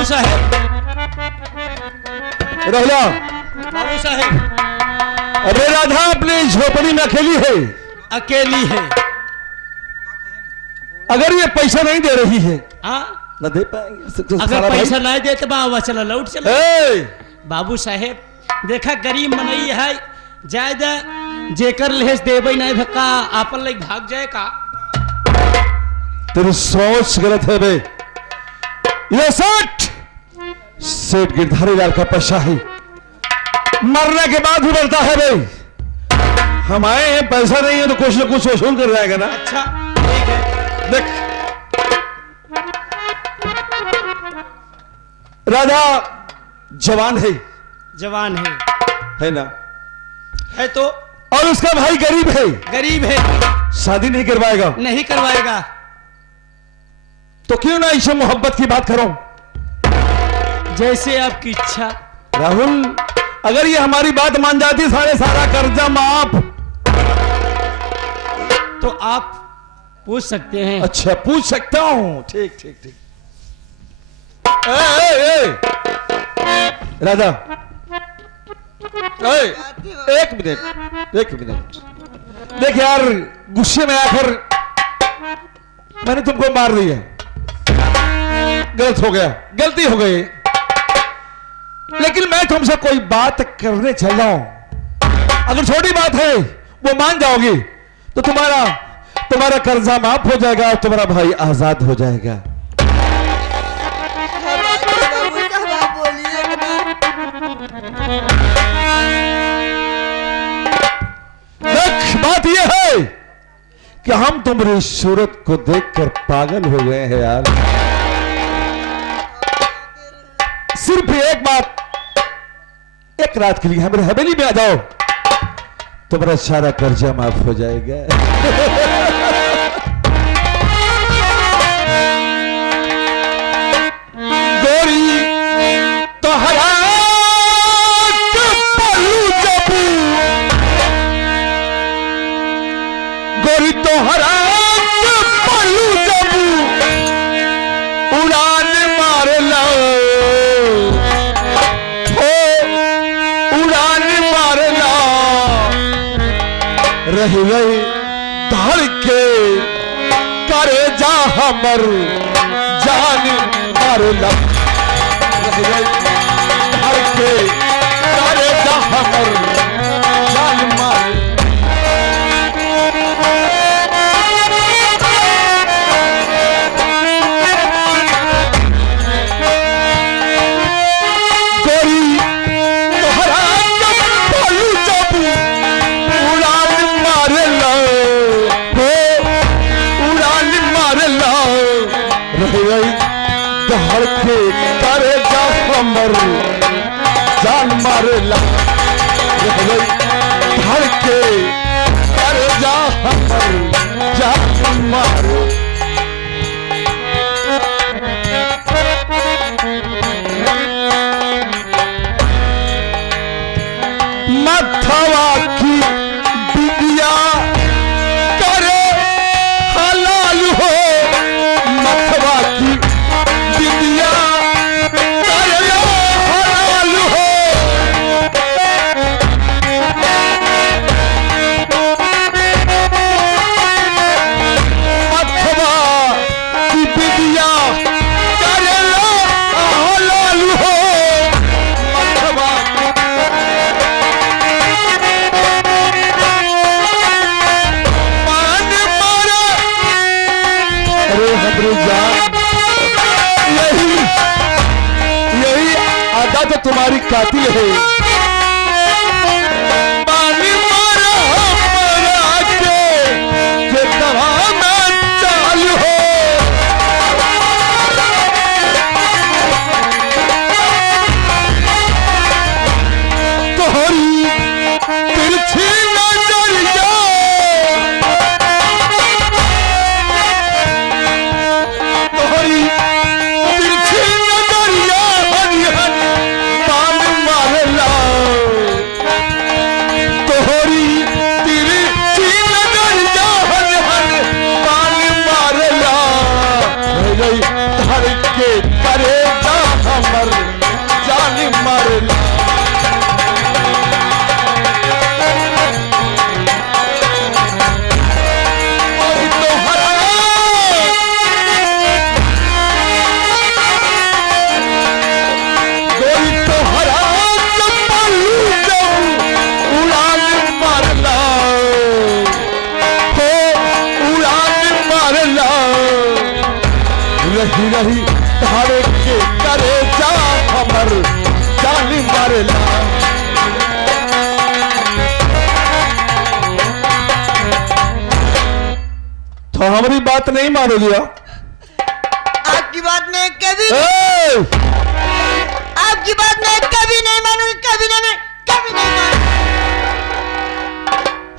बाबू साहेब, रहला बाबू साहेब, अरे राधा अपनी झोपड़ी में अकेली है, अकेली है। अगर ये पैसा नहीं दे रही है हाँ, न दे पाएंगे। अगर पैसा नहीं दे तो बाबा चला लौट चला। बाबू साहेब देखा गरीब मनई है, ज्यादा जेकर लेस देवे नहीं भक्का आपन लाइक भाग जाए का। तेरी सोच गलत है बे। ये सेठ गिरधारी लाल का पैसा है, मरने के बाद भी बढ़ता है बे। हम आए हैं, पैसा नहीं है तो कुछ ना कुछ वसूल कर जाएगा ना। अच्छा ठीक है। देख राधा जवान है, जवान है ना, है तो, और उसका भाई गरीब है, गरीब है, शादी नहीं करवाएगा। नहीं करवाएगा तो क्यों ना इसे मोहब्बत की बात करो। जैसे आपकी इच्छा। राहुल अगर ये हमारी बात मान जाती सारा कर्जा माफ। तो आप पूछ सकते हैं। अच्छा पूछ सकता हूं, ठीक ठीक ठीक। राधा एक मिनट, एक मिनट। देख यार, गुस्से में आकर मैंने तुमको मार दिया, गलत हो गया, गलती हो गई। लेकिन मैं तुमसे कोई बात करने चल रहा हूं, अगर छोटी बात है वो मान जाओगी तो तुम्हारा कर्जा माफ हो जाएगा और तुम्हारा भाई आजाद हो जाएगा। देख बात यह है कि हम तुम्हारी सूरत को देखकर पागल हो गए हैं यार। सिर्फ एक बात, एक रात के लिए हमारे हवेली में आ जाओ, तुम्हारा सारा कर्जा माफ हो जाएगा। गोरी तो हरा पल्लू जबू, गोरी तो हरा पल्लू जबू, उड़ान मार लो, उड़ान मार लो, रही रही धड़ के करे जा हमर जान मार लो, रही रही धड़ के करे जा हमर जान मार। जान मारेला धड़ के कर जा हमर जान मारे। मथवा की बिटिया करे हलाल हो, मथवा की बिटिया तुम्हारी कातिल है। पानी मारा हमारा के तरह में चाल हो, तोहरी तिरछी नजरिया, तोहरी तिरछी नजरिया हरी हरी धारे के करे जा हमर जाली मारेला। तो हमारी बात नहीं मानोगी? आपकी बात मैं कभी ए! आपकी बात मैं कभी नहीं मानूंगी, कभी नहीं मानूंगी।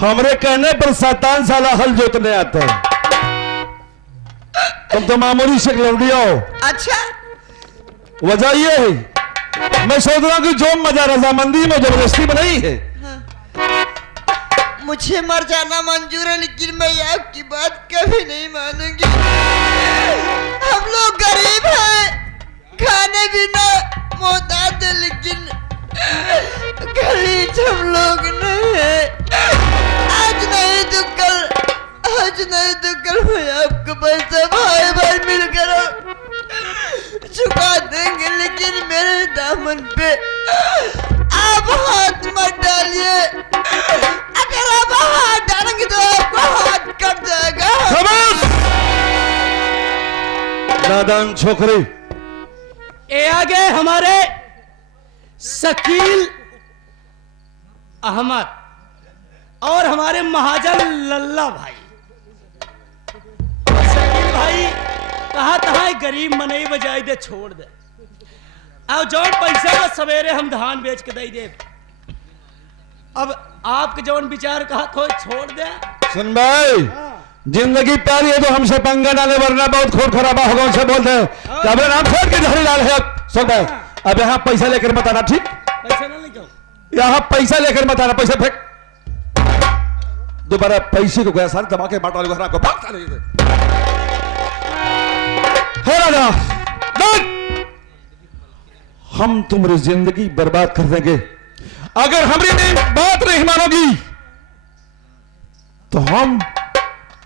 हमरे कहने पर 7 साला हल जोतने आता है, तुम तो मामूली से लौड़ी हो। अच्छा, वजह ये है मैं सोच रहा हूं कि जो मजा रजामंदी में जबरदस्ती में नहीं है। मुझे मर जाना मंजूर है, लेकिन मैं आपकी बात कभी नहीं मानूंगी। हम लोग गरीब हैं, खाने पीना मोहताज है, लेकिन गरीब हम लोग नहीं है। आज नहीं तो कल मैं आपको पैसा भाई भाई मिलकर चुका देंगे, लेकिन मेरे दामन पे आप हाथ मत डालिए। अगर आप हाथ डालेंगे तो आपका हाथ कट जाएगा। नादान छोकरी। ये आगे हमारे शकील अहमद और हमारे महाजन लल्ला भाई। शकील भाई कहा था गरीब मनई बजाई दे छोड़ दे, और जौन पैसा का सवेरे हम धान बेच के दे। अब आपके जौन विचार कहा थो छोड़ दे। सुन भाई, जिंदगी प्यारी है तो हमसे पंगा डाले, वरना बहुत खून खराबा होगा। उनसे बोलते हैं कि अब नाम छोड़ के धरी लाल है। सुन भाई, अब यहाँ पैसा लेकर मत आना, ठीक? पैसा ना लेके यहाँ पैसा लेकर मत आना, पैसा फेंक। दोबारा पैसे को गया सारे धमाके बाट वाले को भागता नहीं है राजा। हम तुम्हारी जिंदगी बर्बाद कर देंगे अगर हमारी बात नहीं मानोगी, तो हम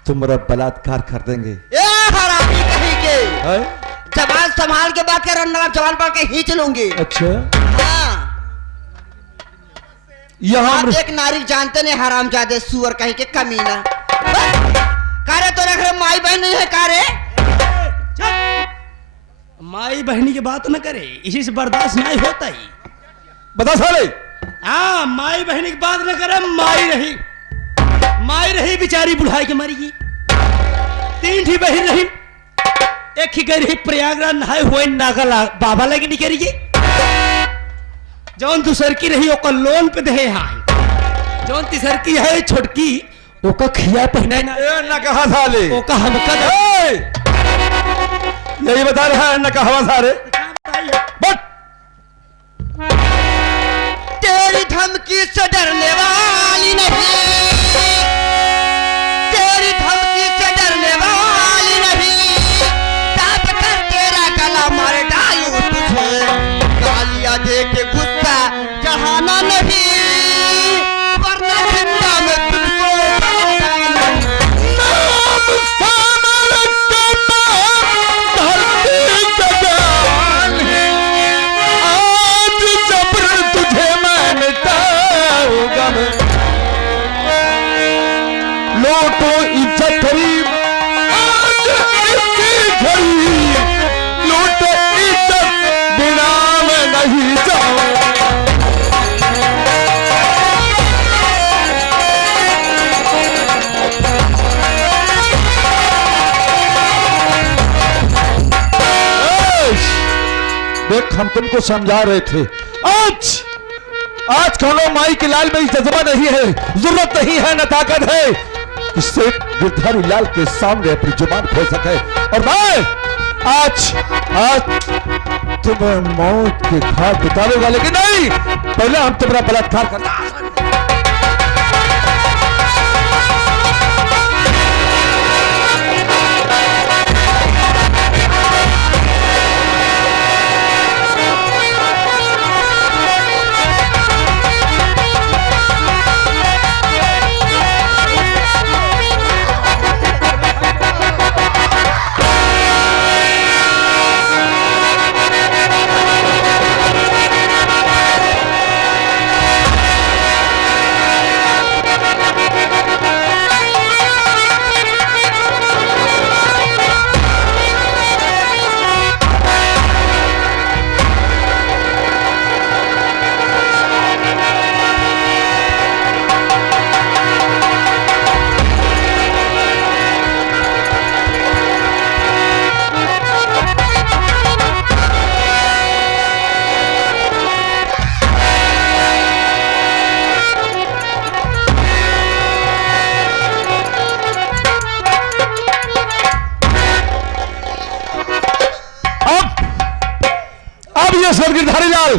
तुम्हारा बलात्कार कर देंगे। ए हरामी कहीं के, है? जबान संभाल के बात कर, वरना जबान पकड़ के खींच लूंगी। अच्छा, हाँ, यहाँ आप एक नारी जानते नहीं, हरामजादे सुअर कहीं के कमीना। कारे तो रख रहे माई बहन नहीं है कारे। माई बहनी की बात न करे, इसी से बर्दाश्त नहीं होता ही। बता सारे। हाँ, माई बहनी की बात न करे। माई रही बेचारी बुढ़ाई के मरी गई। 3 ही बहन रही, एक ही गई रही प्रयागराज नहाए हुए नागल बाबा लगी नहीं करी। जौन दूसर की रही ओका लोन पे दे हाय, जौन तीसर की है छोटकी ओका खिया पहनाए ना कहा साले, ओका हमका यही बता रहा है ना कहा सारे। बट तेरी धमकी से डरने वाली नहीं, तेरी धमकी से डरने वाली नहीं। दाब कर तेरा गला मार डालूं तुझे, गालियां दे के गुस्सा चढ़ाना नहीं, वरना जिंदा में तुझको लोटो इज्जत गरीब आज इसकी घड़ी, लूटो इज्जत बिना में नहीं जाओ। देख, हम तुमको समझा रहे थे, आज खानो माई के लाल में जज्बा नहीं है, जरूरत नहीं है, न ताकत है, इससे गिरधारी लाल के सामने अपनी जुबान खोल सके। और मैं आज तुम्हें मौत के घाट उतारूंगा, लेकिन नहीं, पहले हम तुम्हारा बलात्कार करना। अब ये सर गिरधारी लाल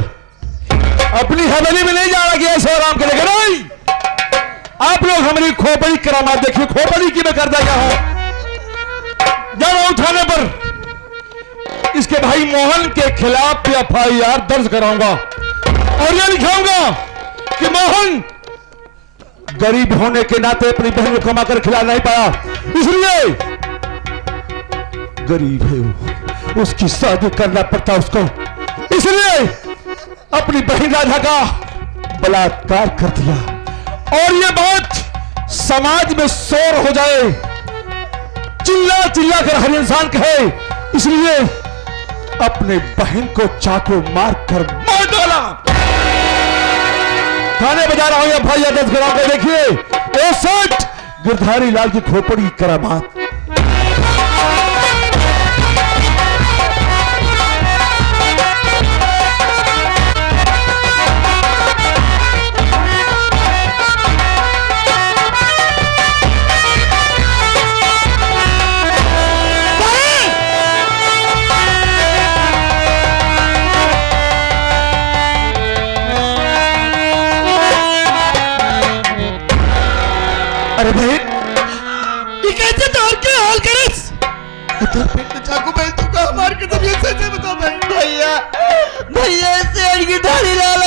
अपनी हवेली में नहीं जाना कि ऐसे आराम करेगा नहीं। आप लोग हमारी खोपड़ी करामात देखिए, खोपड़ी की मैं करता क्या हूं। जब उठाने पर इसके भाई मोहन के खिलाफ FIR दर्ज कराऊंगा और यह लिखाऊंगा कि मोहन गरीब होने के नाते अपनी बहन को कमा कर खिला नहीं पाया, इसलिए गरीब है वो, उसकी शादी करना पड़ता उसको, इसलिए अपनी बहन राधा का बलात्कार कर दिया। और ये बात समाज में शोर हो जाए, चिल्ला चिल्ला कर हर इंसान कहे, इसलिए अपने बहन को चाकू मार कर मार डाला। थाने बजा रहा हूं या भाई दर्ज करा के देखिए 61 गिरधारी लाल की खोपड़ी करामात। अरे बहन ये कैसे तो और क्या हाल करस? तेरे पेट में चाकू पहन चुका मार के तब ये सच बता भाई। भैया सेठ की धारी लाल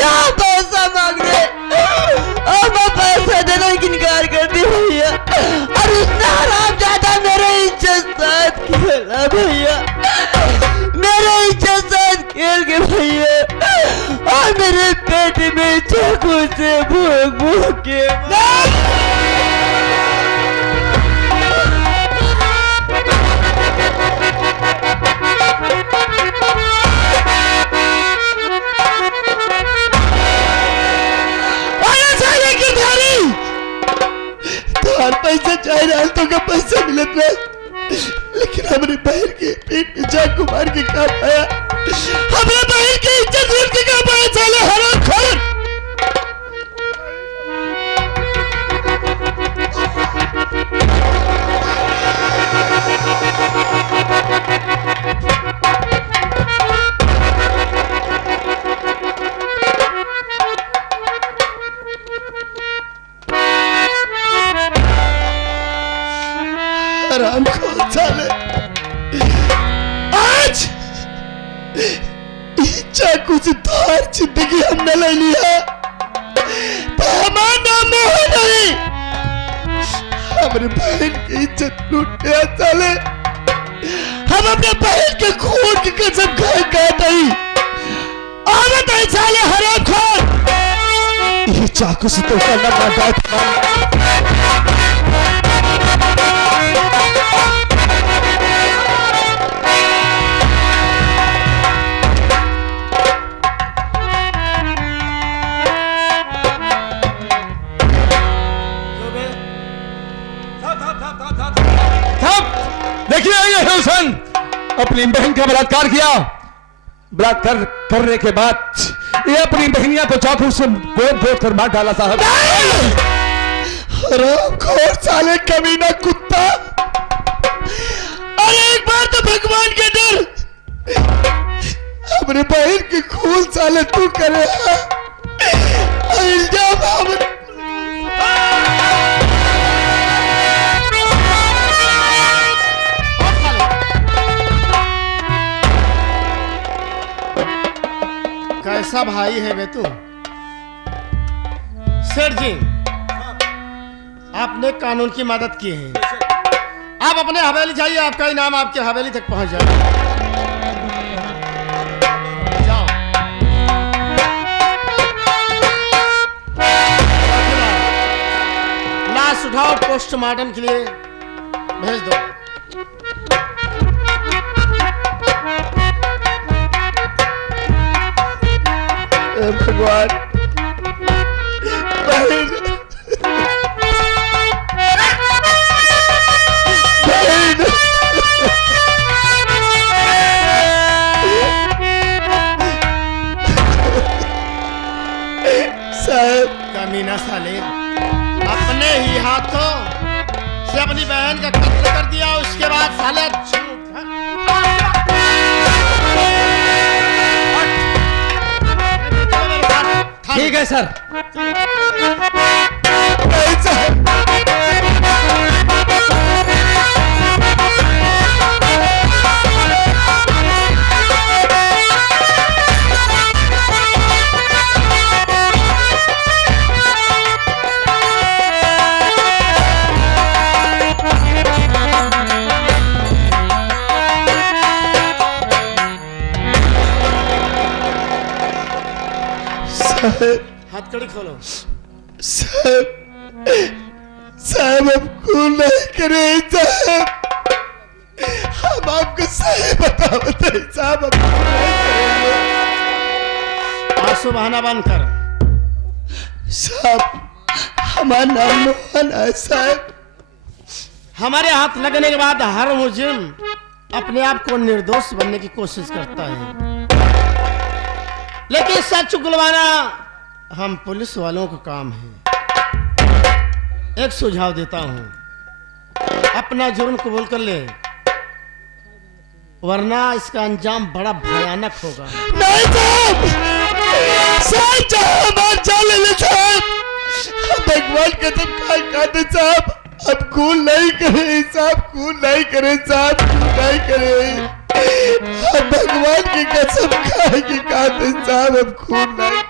यहाँ पैसा मांगने और मैं पैसा देने की इनकार कर दी भैया, और उसने हराम ज्यादा मेरे इज्जत साथ खेला भैया, मेरे इज्जत साथ खेल के भैया, और मेरे पेट में चाकू से भूख भूख के पैसा चाहे रहा तो का पैसा मिलत ना, लेकिन हमारे बहन के पेट में चाकू मार के कहा पाया, हमारे बहन की इज्जत लूट के कहा पाया साले हराम खोर। आज चाकू से तार जिंदगी हमने ले लिया तो हमारा नाम नहीं, हमारे बहन की इज्जत लूट गया साले, हम अपने बहन के खून की कसम खाए नहीं, और बताए साले हराम खोर, ये चाकू से तो करना पड़ता है। देखिए ये हुसैन अपनी बहन का बलात्कार किया, बलात्कार करने के बाद ये अपनी बहनिया को चाकू से गोद गोद कर मार डाला साहब। हरामखोर साले कमीना कुत्ता, और एक बार तो भगवान के डर अपने बहन की खून साले तू करे, इल्जाम हम कैसा भाई है बे तू? सेठ जी आपने कानून की मदद की है, आप अपने हवेली जाइए, आपका इनाम आपके हवेली तक पहुंच जाएगा। जाओ। लाश उठाओ, पोस्टमार्टम के लिए भेज दो। भगवान बहन साहब कमीना साले अपने ही हाथों से अपनी बहन का कत्ल कर दिया, उसके बाद साले झूठ है सर। नहीं साहब, हथकड़ी खोलो। साहब, साहब हम खून नहीं करें साहब, हम आपको सही बताते हैं साहब, हम खून नहीं करेंगे। आंसू बहाना बंद कर। साहब हमारा नाम मोहन है साहब। हमारे हाथ लगने के बाद हर मुजरिम अपने आप को निर्दोष बनने की कोशिश करता है, लेकिन सच उगलवाना हम पुलिस वालों का काम है। एक सुझाव देता हूं, अपना जुर्म कबूल कर ले, वरना इसका अंजाम बड़ा भयानक होगा। नहीं साहब, साहब चाहे हमारा जान ले ले साहब, हम भगवान कसम खाते साहब, अब खून नहीं करें साहब, खून नहीं करें साहब, खून नहीं करें, हम भगवान की कसम खाए कि खाते साहब, अब खून नहीं